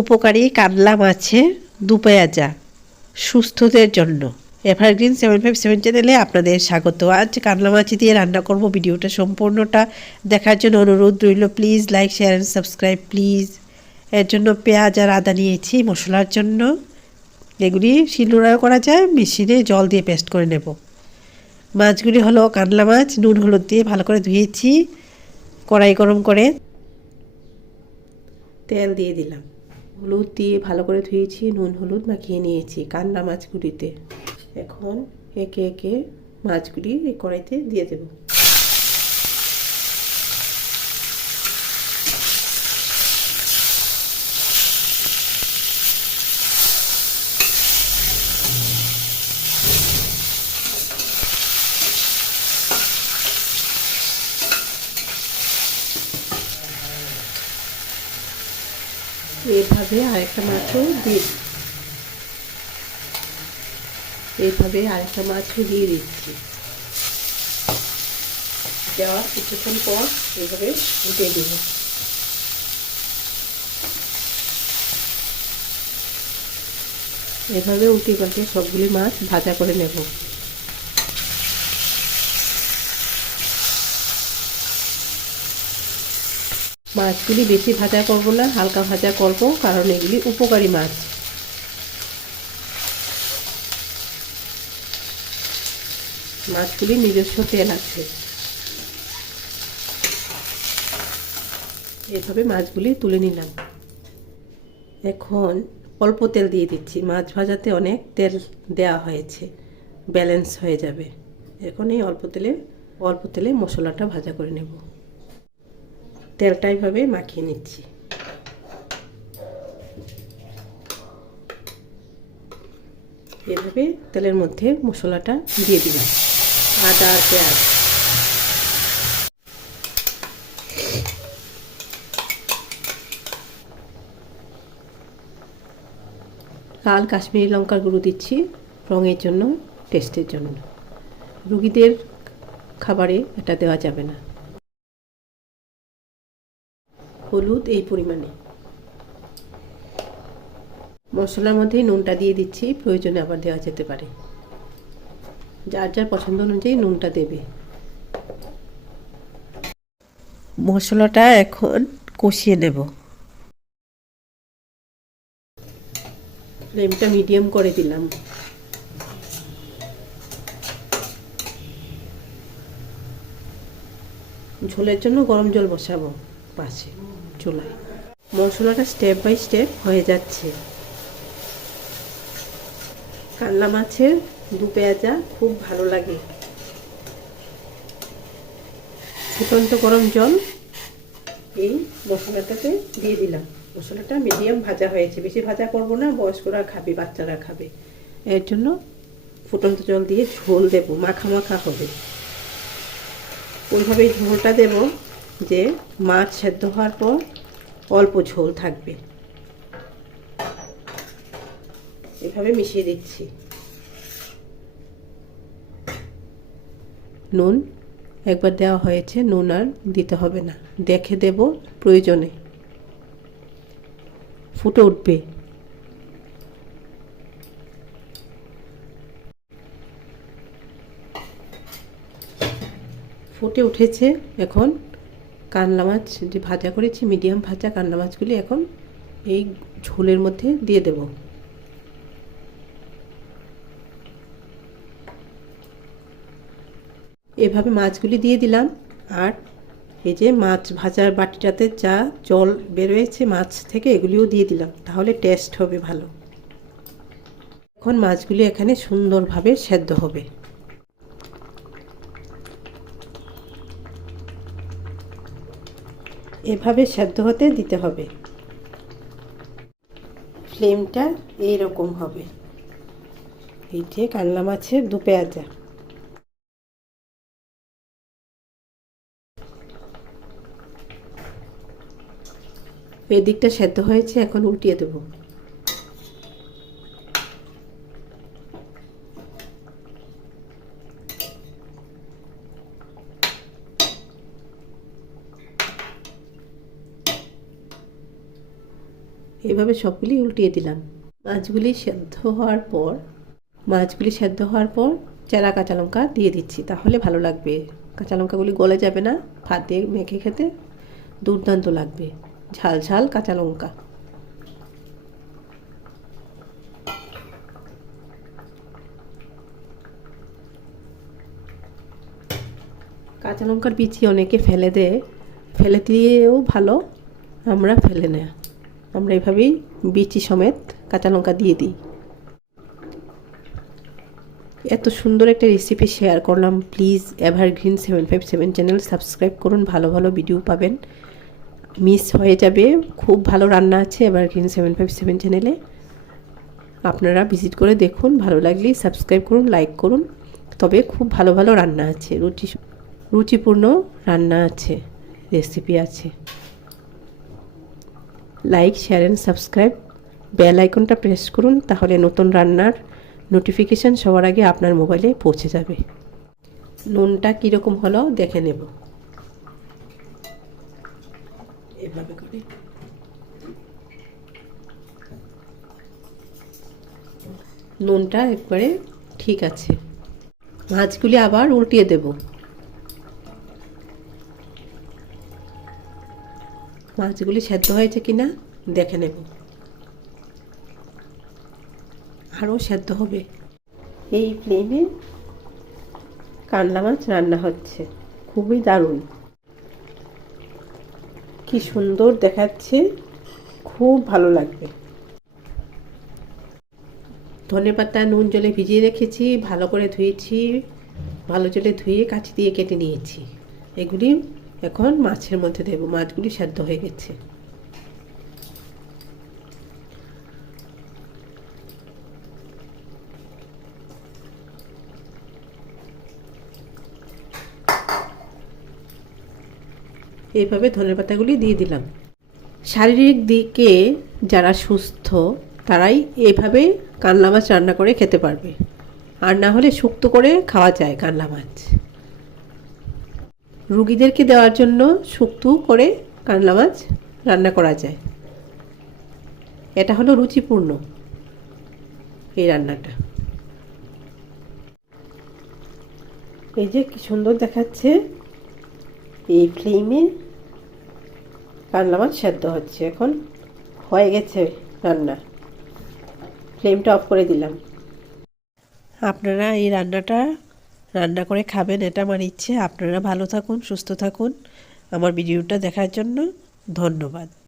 উপকারী কাতলা মাছের দুপেঁয়াজা সুস্থদের জন্য। এভারগ্রিন সেভেন ফাইভ সেভেন চ্যানেলে আপনাদের স্বাগত। আজ কাতলা মাছ দিয়ে রান্না করব ভিডিওটা সম্পূর্ণটা দেখার জন্য অনুরোধ রইল। Please like, share and subscribe, please. এর জন্য পেঁয়াজ আর আদা নিয়েছি মশলার জন্য। এগুলি শিলনোড়াও করা যায়, মেশিনে জল দিয়ে পেস্ট করে নেব। মাছগুলি হলো কাতলা মাছ, নুন, হলুদ দিয়ে ভালো করে ধুয়েছি। কড়াই গরম করে তেল দিয়ে দিলাম। হলুদ দিয়ে ভালো করে ধুয়েছি, নুন, হলুদ মাখিয়ে নিয়েছি কান্না মাছগুলিতে। এখন একে একে মাছগুলি এই কড়াইতে দিয়ে দেব। এইভাবে আরেকটা মাছও দিয়ে। এইভাবে আরেকটা মাছও দিয়ে দিচ্ছি। দেওয়ার কিছুক্ষণ পর এইভাবে উঠে দেব। এভাবে উঠে পাল্টে সবগুলি মাছ ভাজা করে নেব। মাছগুলি বেশি ভাজা করব না, হালকা ভাজা করব, কারণ এগুলি উপকারী মাছ। মাছগুলি নিজস্ব তেল আছে। এভাবে মাছগুলি তুলে নিলাম। এখন অল্প তেল দিয়ে দিচ্ছি। মাছ ভাজাতে অনেক তেল দেওয়া হয়েছে, ব্যালেন্স হয়ে যাবে। এখন এই অল্প তেলে অল্প তেলে মশলাটা ভাজা করে নেব। তেলটা এইভাবে মাখিয়ে নিচ্ছি। এভাবে তেলের মধ্যে মশলাটা দিয়ে দিলাম। আদা, পেঁয়াজ। লাল কাশ্মীরি লঙ্কার গুঁড়ো দিচ্ছি রঙের জন্য, টেস্টের জন্য। রুগীদের খাবারে এটা দেওয়া যাবে না। হলুদ এই পরিমাণে। মশলার মধ্যে নুনটা দিয়ে দিচ্ছি, প্রয়োজনে আবার দেওয়া যেতে পারে। যার যার পছন্দ অনুযায়ী নুনটা দেবে। মশলাটা এখন কষিয়ে নেব। ফ্লেমটা মিডিয়াম করে দিলাম। ঝোলের জন্য গরম জল বসাবো পাশে। চুলায়। মশলাটা স্টেপ বাই স্টেপ হয়ে যাচ্ছে। কাতলা মাছের দু পেঁয়াজা খুব ভালো লাগে। ফুটন্ত গরম জল এই মশলাটাতে দিয়ে দিলাম। মশলাটা মিডিয়াম ভাজা হয়েছে। বেশি ভাজা করব না, বয়স্করা খাবে, বাচ্চারা খাবে। এর জন্য ফুটন্ত জল দিয়ে ঝোল দেবো, মাখা মাখা হবে। ওইভাবেই ঝোলটা দেব। যে মাছ সেদ্ধ হওয়ার পর অল্প ঝোল থাকবে। এভাবে মিশিয়ে দিচ্ছি। নুন একবার দেওয়া হয়েছে, নুন আর দিতে হবে না। দেখে দেব প্রয়োজনে। ফুটে উঠবে। ফুটে উঠেছে এখন কানলা মাছ যে ভাজা করেছি মিডিয়াম ভাজা কানলা মাছগুলি এখন এই ঝোলের মধ্যে দিয়ে দেব। এভাবে মাছগুলি দিয়ে দিলাম। আর এই যে মাছ ভাজার বাটিটাতে যা জল বেরোয়েছে মাছ থেকে, এগুলিও দিয়ে দিলাম। তাহলে টেস্ট হবে ভালো। এখন মাছগুলি এখানে সুন্দরভাবে সেদ্ধ হবে। এভাবে সেদ্ধ হতে দিতে হবে। ফ্লেমটা এইরকম হবে। এই যে কানলা মাছের দু পেঁয়াজা। এদিকটা সেদ্ধ হয়েছে, এখন উল্টিয়ে দেবো। এভাবে সবগুলি উল্টিয়ে দিলাম। মাছগুলি সেদ্ধ হওয়ার পর, মাছগুলি সেদ্ধ হওয়ার পর চেরা কাঁচা লঙ্কা দিয়ে দিচ্ছি, তাহলে ভালো লাগবে। কাঁচা লঙ্কাগুলি গলে যাবে না দিয়ে মেখে খেতে দুর্দান্ত লাগবে। ঝাল ঝাল কাঁচা লঙ্কা। কাঁচা লঙ্কার বিচি অনেকে ফেলে দেয়, ফেলে দিয়েও ভালো, আমরা ফেলে না। আমরা এভাবেই বিচি সমেত কাঁচা লঙ্কা দিয়ে দিই। এত সুন্দর একটা রেসিপি শেয়ার করলাম। Please evergreen seven five seven channel subscribe করুন। ভালো ভালো ভিডিও পাবেন। মিস হয়ে যাবে। খুব ভালো রান্না আছে এভারগ্রিন সেভেন ফাইভ সেভেন চ্যানেলে আপনারা ভিজিট করে দেখুন। ভালো লাগলে সাবস্ক্রাইব করুন লাইক করুন। তবে খুব ভালো ভালো রান্না আছে। রুচি, রুচিপূর্ণ রান্না আছে রেসিপি আছে। Like share and subscribe bell আইকনটা প্রেস করুন, তাহলে নতুন রান্নার নোটিফিকেশান সবার আগে আপনার মোবাইলে পৌঁছে যাবে। নুনটা কীরকম হলো দেখে নেব। এভাবে করে। নুনটা একবারে ঠিক আছে। মাছগুলি আবার উল্টিয়ে দেব। মাছগুলি সেদ্ধ হয়েছে কি না দেখে নেব। আরও সেদ্ধ হবে। এই ফ্লেমে কানলা মাছ রান্না হচ্ছে। খুবই দারুণ। কি সুন্দর দেখাচ্ছে। খুব ভালো লাগবে। ধনে পাতা, নুন জলে ভিজিয়ে রেখেছি, ভালো করে ধুয়েছি, ভালো জলে ধুয়ে কাঁচি দিয়ে কেটে নিয়েছি। এগুলি এখন মাছের মধ্যে দেবো, মাছগুলি সেদ্ধ হয়ে গেছে। এইভাবে ধনে পাতাগুলি দিয়ে দিলাম। শারীরিক দিকে যারা সুস্থ, তারাই এইভাবে কানলা মাছ রান্না করে খেতে পারবে। আর না হলে শুক্তো করে খাওয়া যায় কানলা মাছ। রুগীদেরকে দেওয়ার জন্য শুক্তো করে কানলা মাছ রান্না করা যায়। এটা হলো রুচিপূর্ণ এই রান্নাটা। এই যে কি সুন্দর দেখাচ্ছে, এই ফ্লেমে কানলা মাছ সেদ্ধ হচ্ছে। এখন হয়ে গেছে রান্না। ফ্লেমটা অফ করে দিলাম। আপনারা এই রান্নাটা রান্না করে খাবেন, এটা আমার ইচ্ছে। আপনারা ভালো থাকুন, সুস্থ থাকুন। আমার ভিডিওটা দেখার জন্য ধন্যবাদ।